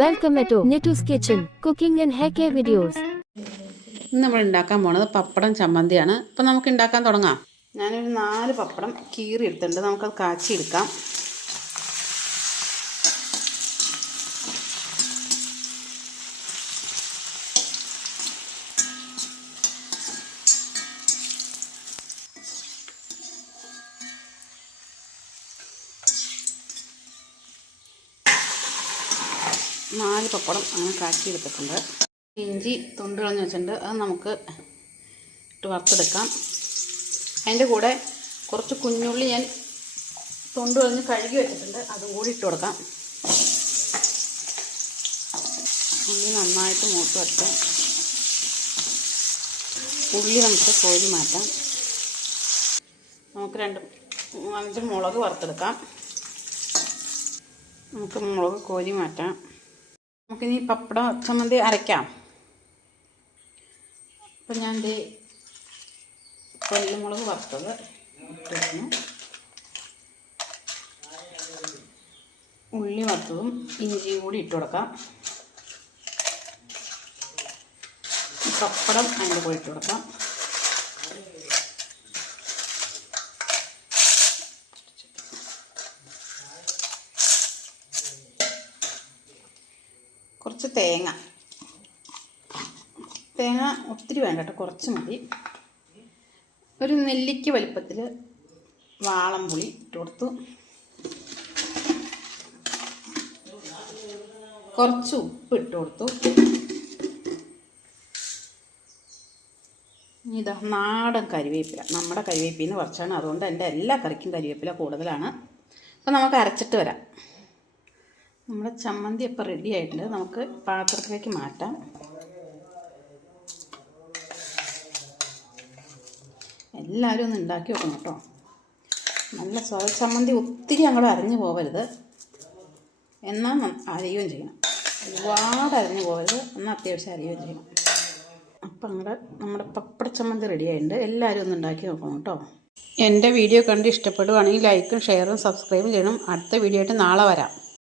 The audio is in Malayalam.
Welcome to Nitu's Kitchen, cooking and hair care videos. ഇന്ന് നമ്മൾ ഉണ്ടാക്കാൻ പോണത് പപ്പടം ചമ്മന്തിയാണ്. അപ്പോൾ നമുക്ക് ഉണ്ടാക്കാൻ തുടങ്ങാം. ഞാനൊരു 4 പപ്പടം കീറി എടുത്തിട്ടുണ്ട്. നമുക്കത് കാച്ചി എടുക്കാം. നാല് പപ്പടം അങ്ങനെ കാച്ചി എടുത്തിട്ടുണ്ട്. ഇഞ്ചി തൊണ്ട് കളഞ്ഞ് വെച്ചിട്ടുണ്ട്. അത് നമുക്ക് ഇട്ട് വറുത്തെടുക്കാം. അതിൻ്റെ കൂടെ കുറച്ച് കുഞ്ഞുള്ളി ഞാൻ തൊണ്ട് കളഞ്ഞ് കഴുകി വെച്ചിട്ടുണ്ട്. അതും കൂടി ഇട്ട് കൊടുക്കാം. ഉള്ളി നന്നായിട്ട് മൂത്ത് വരട്ടെ. ഉള്ളി നമുക്ക് കോരി മാറ്റാം. നമുക്ക് 5 മുളക് വറുത്തെടുക്കാം. നമുക്ക് മുളക് കോരി മാറ്റാം. നമുക്കിനി പപ്പടം ചമ്മന്തി അരയ്ക്കാം. അപ്പം ഞാൻ കൊല്ലമുളക് വറുത്തത് ഇട്ടിരുന്നു. ഉള്ളി വറുത്തതും ഇഞ്ചിയും കൂടി ഇട്ട് കൊടുക്കാം. പപ്പടം അതിൻ്റെ കൂടെ ഇട്ട് കൊടുക്കാം. കുറച്ച് തേങ്ങ ഒത്തിരി വേണ്ട കേട്ടോ, കുറച്ച് മതി. ഒരു നെല്ലിക്ക വലിപ്പത്തിൽ വാളംപുളി ഇട്ട് കൊടുത്തു. കുറച്ച് ഉപ്പ് ഇട്ട് കൊടുത്തു. ഇതാ നാടൻ കരിവേപ്പില, നമ്മുടെ കരിവേപ്പിൽ നിന്ന് കുറച്ചാണ്, അതുകൊണ്ട് എൻ്റെ എല്ലാ കറിക്കും കരിവേപ്പില കൂടുതലാണ്. അപ്പോൾ നമുക്ക് അരച്ചിട്ട് വരാം. നമ്മുടെ ചമ്മന്തി ഇപ്പോൾ റെഡി ആയിട്ടുണ്ട്. നമുക്ക് പാത്രത്തിലേക്ക് മാറ്റാം. എല്ലാവരും ഒന്ന് ഉണ്ടാക്കി വെക്കണം കേട്ടോ. നല്ല സ്വാദ് ചമ്മന്തി. ഒത്തിരി അങ്ങോട്ട് അരഞ്ഞു പോകരുത്, എന്നാൽ അരയുകയും ചെയ്യണം. ഒരുപാട് അരഞ്ഞു പോകരുത്, എന്നാൽ അത്യാവശ്യം അരയുകയും ചെയ്യണം. അപ്പം നമ്മുടെ പപ്പട ചമ്മന്തി റെഡി ആയിട്ടുണ്ട്. എല്ലാവരും ഒന്ന് ഉണ്ടാക്കി നോക്കണം കേട്ടോ. എൻ്റെ വീഡിയോ കണ്ട് ഇഷ്ടപ്പെടുവാണെങ്കിൽ ലൈക്കും ഷെയറും സബ്സ്ക്രൈബും ചെയ്യണം. അടുത്ത വീഡിയോ ആയിട്ട് നാളെ വരാം.